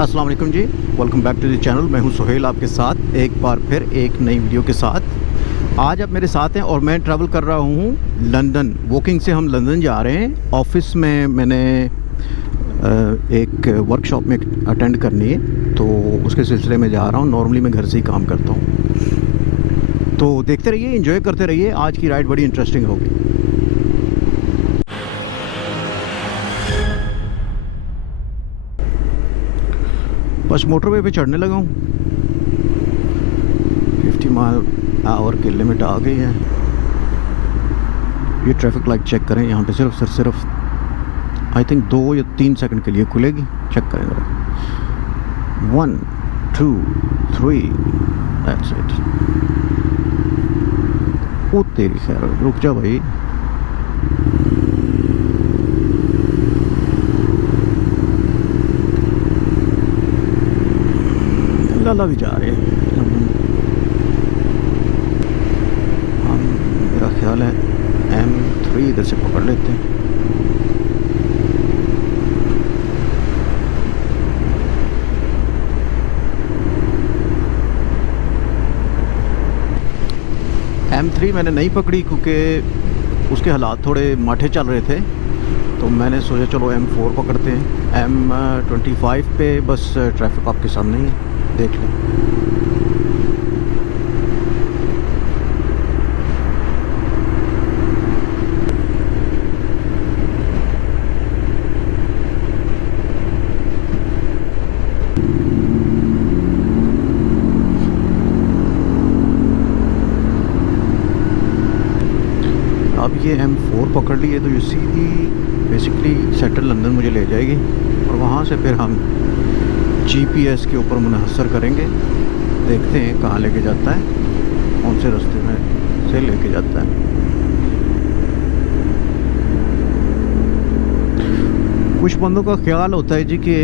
अस्सलाम वालेकुम जी, welcome back to the channel. मैं हूं सुहेल आपके साथ एक बार फिर एक नई वीडियो के साथ। आज आप मेरे साथ हैं और मैं ट्रैवल कर रहा हूं लंदन। वॉकिंग से हम लंदन जा रहे हैं। ऑफिस में मैंने एक वर्कशॉप में अटेंड करनी है, तो उसके सिलसिले में जा रहा हूं। नॉर्मली मैं घर से ही काम करता हूं, तो देखते रहिए, एंजॉय करते रहिए। आज की राइड बड़ी इंटरेस्टिंग होगी। बस मोटरवे पे चढ़ने लगा हूँ। 50 माइल आवर की लिमिट आ गई है। ये ट्रैफिक लाइट चेक करें, यहाँ पे सिर्फ आई थिंक 2 या 3 सेकंड के लिए खुलेगी। चेक करें ज़रा। 1 2 3 दैट्स इट। ओ तेरी खैर, रुक जा भाई। लाला भी जा रहे हैं हम। मेरा ख्याल है M3 इधर से पकड़ लेते हैं। M3 मैंने नहीं पकड़ी क्योंकि उसके हालात थोड़े माठे चल रहे थे, तो मैंने सोचा चलो M4 पकड़ते हैं। M25 पे बस ट्रैफिक आपके सामने ही है, देख लें। अब ये M4 पकड़ लिए तो ये सीधी बेसिकली सेंट्रल लंदन मुझे ले जाएगी, और वहाँ से फिर हम GPS के ऊपर मुनहसर करेंगे। देखते हैं कहाँ लेके जाता है, कौन से रास्ते में से लेके जाता है। कुछ बंदों का ख्याल होता है जी कि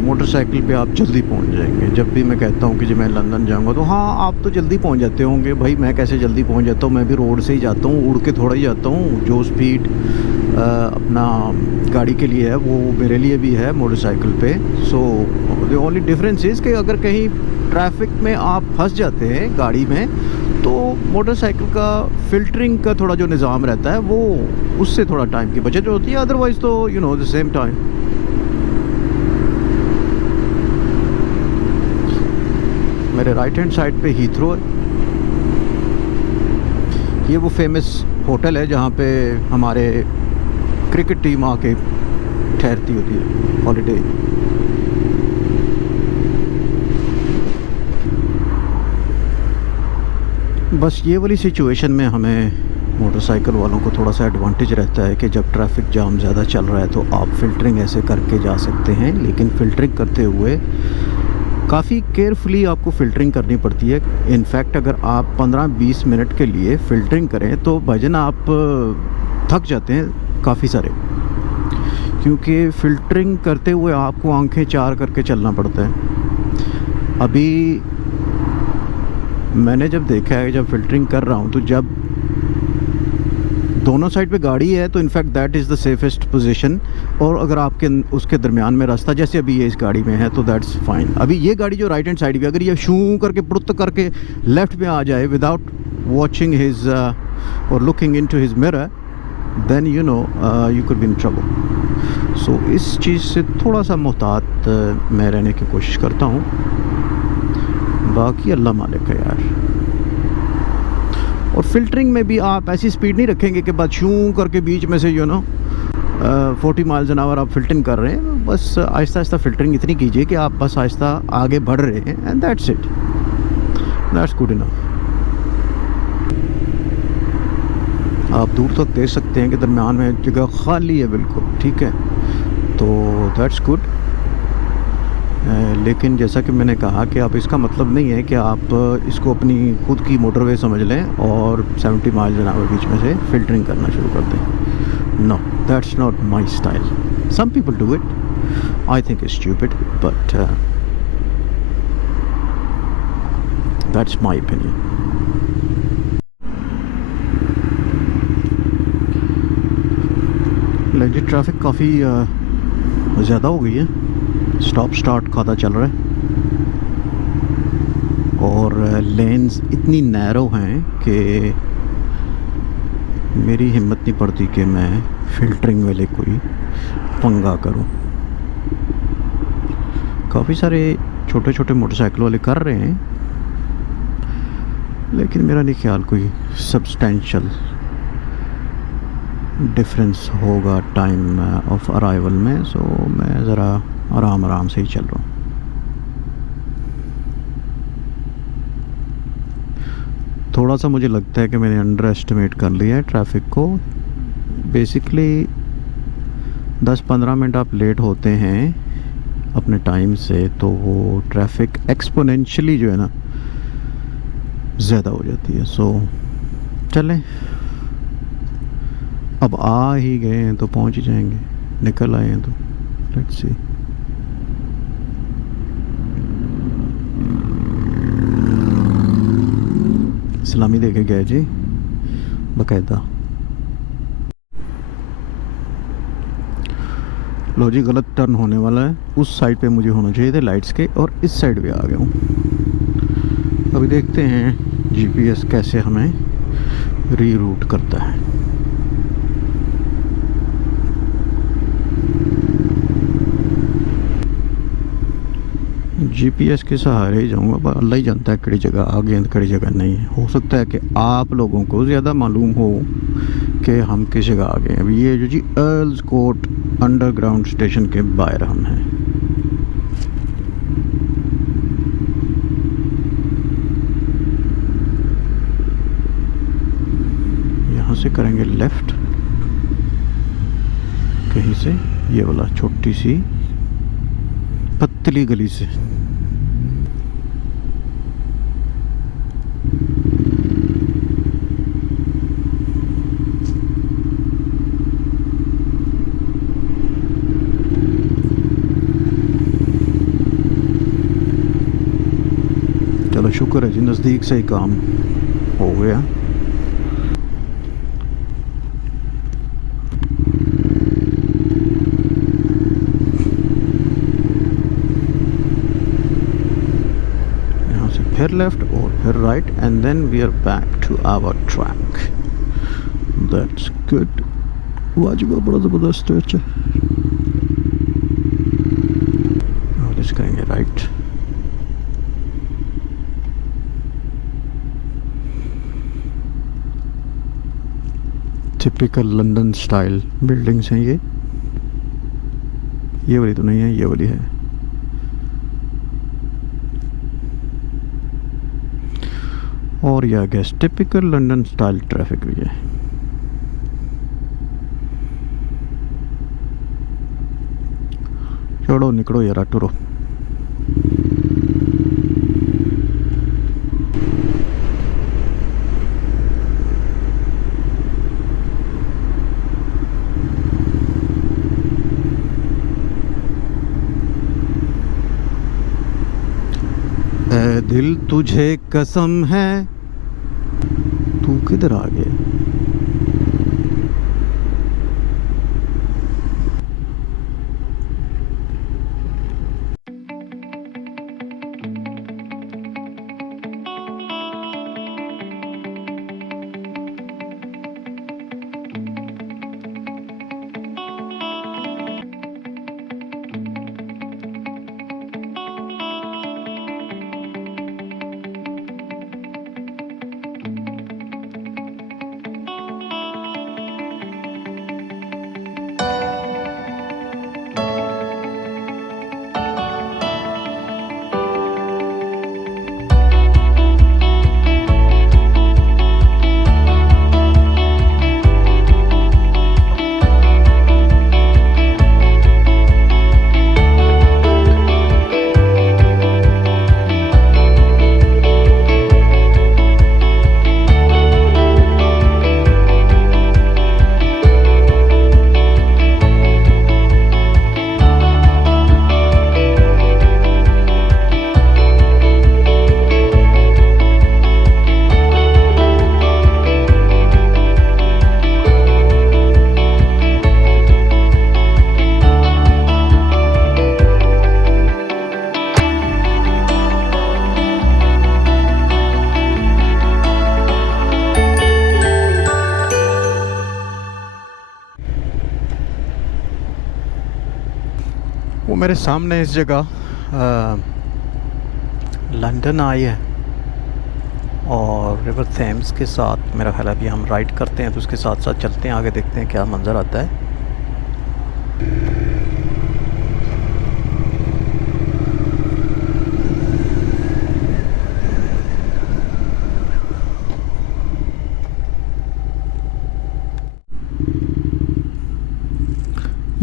मोटरसाइकिल पे आप जल्दी पहुंच जाएंगे। जब भी मैं कहता हूं कि जी मैं लंदन जाऊंगा, तो हाँ आप तो जल्दी पहुंच जाते होंगे। भाई मैं कैसे जल्दी पहुंच जाता हूं? मैं भी रोड से ही जाता हूं, उड़ के थोड़ा ही जाता हूं। जो स्पीड अपना गाड़ी के लिए है वो मेरे लिए भी है मोटरसाइकिल पे। So the only difference is कि अगर कहीं ट्रैफिक में आप फंस जाते हैं गाड़ी में, तो मोटरसाइकिल का फ़िल्टरिंग का थोड़ा जो निज़ाम रहता है वो, उससे थोड़ा टाइम की बचत होती है। अदरवाइज़ तो you know the same time. मेरे राइट हैंड साइड पे हीथ्रो है। ये वो फेमस होटल है जहाँ पे हमारे क्रिकेट टीम आके ठहरती होती है हॉलीडे। बस ये वाली सिचुएशन में हमें मोटरसाइकिल वालों को थोड़ा सा एडवांटेज रहता है कि जब ट्रैफिक जाम ज़्यादा चल रहा है तो आप फ़िल्टरिंग ऐसे करके जा सकते हैं। लेकिन फ़िल्टरिंग करते हुए काफ़ी केयरफुली आपको फ़िल्टरिंग करनी पड़ती है। इनफैक्ट अगर आप 15-20 मिनट के लिए फ़िल्टरिंग करें तो भाईजान आप थक जाते हैं काफ़ी सारे, क्योंकि फ़िल्टरिंग करते हुए आपको आंखें चार करके चलना पड़ता है। अभी मैंने जब देखा है, जब फ़िल्टरिंग कर रहा हूँ, तो जब दोनों साइड पे गाड़ी है तो in fact that is the safest position. और अगर आपके उसके दरमियान में रास्ता, जैसे अभी ये इस गाड़ी में है, तो दैट्स फाइन। अभी ये गाड़ी जो राइट हैंड साइड पे, अगर ये शू करके पुड़त करके लेफ़्ट में आ जाए विदाउट वॉचिंग हिज और looking into his mirror, then you know you could be in trouble. So इस चीज़ से थोड़ा सा मुहतात मैं रहने की कोशिश करता हूँ। बाकी अल्लाह मालिक है यार। और फ़िल्टरिंग में भी आप ऐसी स्पीड नहीं रखेंगे कि बस शू करके बीच में से 40 माइल्स एन आवर आप फ़िल्टरिंग कर रहे हैं। बस आहिस्ता आहिस्ता फ़िल्टरिंग इतनी कीजिए कि आप बस आहिस्ता आगे बढ़ रहे हैं, and that's it, that's good enough. आप दूर तक देख सकते हैं कि दरमियान में जगह खाली है बिल्कुल, ठीक है, तो दैट्स गुड। लेकिन जैसा कि मैंने कहा कि अब इसका मतलब नहीं है कि आप इसको अपनी खुद की मोटरवे समझ लें और 70 माइल्स एन आवर बीच में से फ़िल्टरिंग करना शुरू कर दें। No, that's not my style. Some people do it, I think it's stupid, but that's my opinion. लेकिन ट्रैफिक काफ़ी ज़्यादा हो गई है। स्टॉप स्टार्ट खाता चल रहा है और लेन्स इतनी नैरो हैं कि मेरी हिम्मत नहीं पड़ती कि मैं फ़िल्टरिंग वाले कोई पंगा करूं। काफ़ी सारे छोटे छोटे मोटरसाइकिल वाले कर रहे हैं, लेकिन मेरा नहीं ख्याल कोई सब्सटेंशियल डिफरेंस होगा टाइम ऑफ अराइवल में। सो मैं ज़रा आराम आराम से ही चल रहा हूँ। थोड़ा सा मुझे लगता है कि मैंने अंडर एस्टिमेट कर लिया है ट्रैफिक को। बेसिकली 10-15 मिनट आप लेट होते हैं अपने टाइम से तो वो ट्रैफिक एक्सपोनेंशियली जो है ना ज़्यादा हो जाती है। सो चलें, अब आ ही गए हैं तो पहुंच ही जाएंगे, निकल आए हैं तो लेट्स सी। सलामी दे के गए जी बाकायदा। लो जी, गलत टर्न होने वाला है। उस साइड पे मुझे होना चाहिए थे लाइट्स के, और इस साइड पे आ गया हूँ। अभी देखते हैं जीपीएस कैसे हमें रीरूट करता है। जीपीएस के सहारे ही जाऊंगा, पर अल्लाह ही जानता है कड़ी जगह आ गए कड़ी जगह नहीं। हो सकता है कि आप लोगों को ज़्यादा मालूम हो कि हम किस जगह आ गए। अभी ये जो जी अर्ल्स कोर्ट अंडरग्राउंड स्टेशन के बाहर हम हैं। यहाँ से करेंगे लेफ़्ट कहीं से, ये वाला छोटी सी पतली गली से। चलो शुक्र है जी, नज़दीक से ही काम हो गया। यहाँ से फिर लेफ्ट और फिर right, and then we are back to our track. That's good. वाजिबा बड़ा ज़बरदस्त है। अच्छा, और इस करेंगे right. Typical London style buildings हैं ये वाली तो नहीं है, ये वाली है। और ये I guess typical London style traffic भी है। छोड़ो निकलो यार, टुरो। ए दिल तुझे कसम है, तू किधर आ गया? वो मेरे सामने इस जगह लंदन आई है और रिवर थेम्स के साथ मेरा ख्याल है अभी हम राइड करते हैं तो उसके साथ साथ चलते हैं आगे, देखते हैं क्या मंज़र आता है।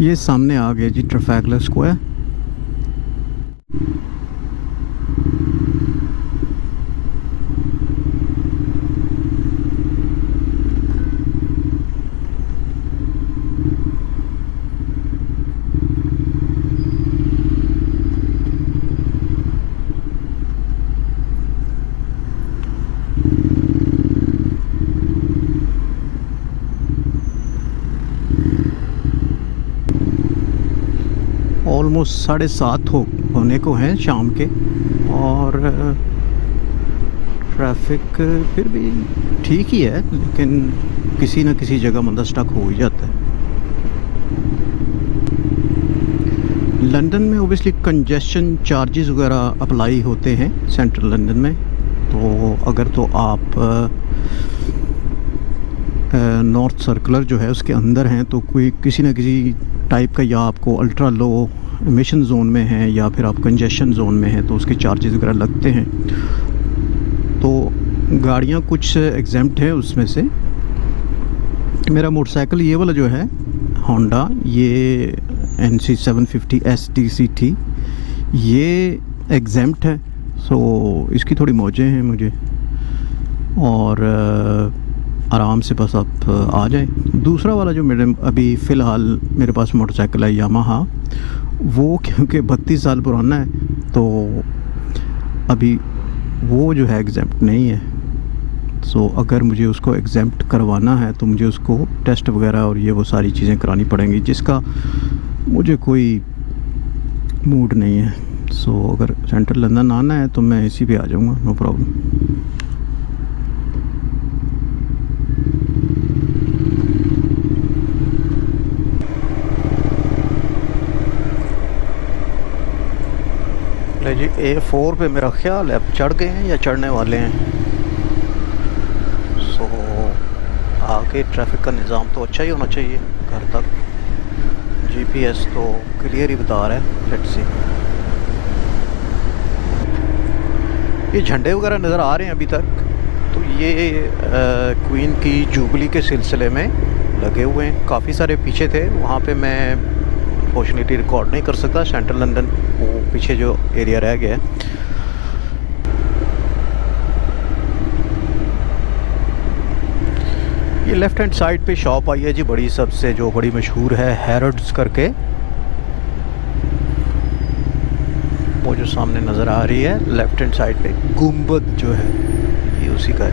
ये सामने आ गया जी ट्रफैलगर स्क्वायर। ऑलमोस्ट 7:30 होने को हैं शाम के और ट्रैफिक फिर भी ठीक ही है, लेकिन किसी न किसी जगह बंदा स्टक हो ही जाता है। लंदन में ओबियसली कंजेशन चार्जेस वगैरह अप्लाई होते हैं सेंट्रल लंदन में, तो अगर तो आप नॉर्थ सर्कुलर जो है उसके अंदर हैं तो कोई किसी न किसी टाइप का, या आपको अल्ट्रा लो एमिशन जोन में है या फिर आप कंजेशन जोन में हैं तो उसके चार्जेस वगैरह लगते हैं। तो गाड़ियाँ कुछ एग्जेम्प्ट हैं उसमें से। मेरा मोटरसाइकिल ये वाला जो है होंडा, ये NC 750 STCT, ये एग्जेम्प्ट है, सो इसकी थोड़ी मौजें हैं मुझे, और आराम से बस आप आ जाएं। दूसरा वाला जो मेरे अभी फ़िलहाल मेरे पास मोटरसाइकिल है यामाहा, वो क्योंकि 32 साल पुराना है तो अभी वो जो है एग्जेम्प्ट नहीं है। सो अगर मुझे उसको एग्जेम्प्ट करवाना है तो मुझे उसको टेस्ट वगैरह और ये वो सारी चीज़ें करानी पड़ेंगी, जिसका मुझे कोई मूड नहीं है। सो अगर सेंट्रल लंदन आना है तो मैं इसी पे आ जाऊँगा, नो प्रॉब्लम। जी A4 पे मेरा ख्याल है अब चढ़ गए हैं या चढ़ने वाले हैं। सो आगे ट्रैफिक का निज़ाम तो अच्छा ही होना चाहिए घर तक। GPS तो क्लियर ही बता रहा है, लेट्स सी। ये झंडे वगैरह नज़र आ रहे हैं अभी तक, तो ये क्वीन की जुबली के सिलसिले में लगे हुए हैं। काफ़ी सारे पीछे थे, वहाँ पे मैं अनफॉर्चुनेटली रिकॉर्ड नहीं कर सकता। सेंट्रल लंदन वो पीछे जो एरिया रह गया है। ये लेफ़्ट हैंड साइड पे शॉप आई है जी बड़ी, सबसे जो बड़ी मशहूर है हैरोड्स करके, वो जो सामने नज़र आ रही है लेफ़्ट हैंड साइड पे गुंबद जो है ये उसी का है।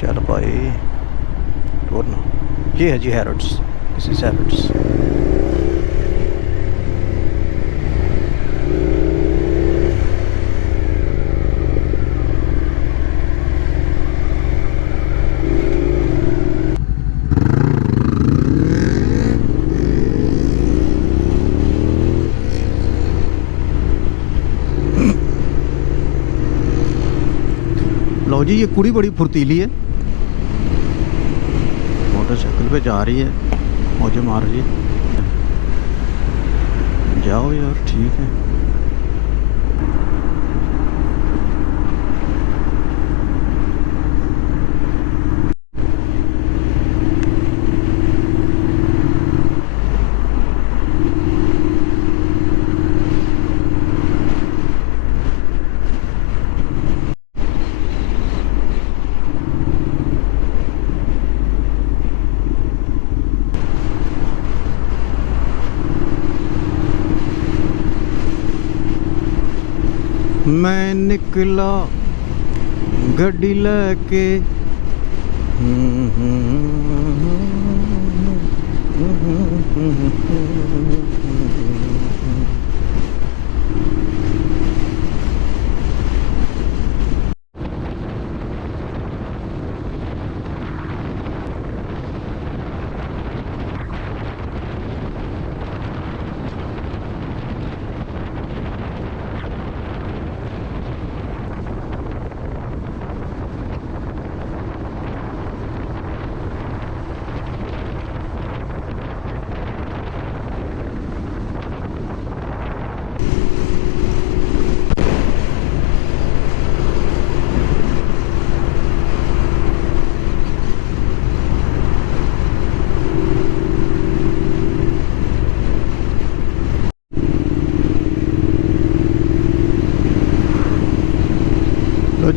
चल भाई ना, ये है जी हैरोड्स, दिस इज हैरोड्स। लो जी, ये कुड़ी बड़ी फुर्तीली है, मोटरसाइकिल पे जा रही है, मौजे मार रही है। जाओ यार, ठीक है। मैं निकला गड्डी लेके,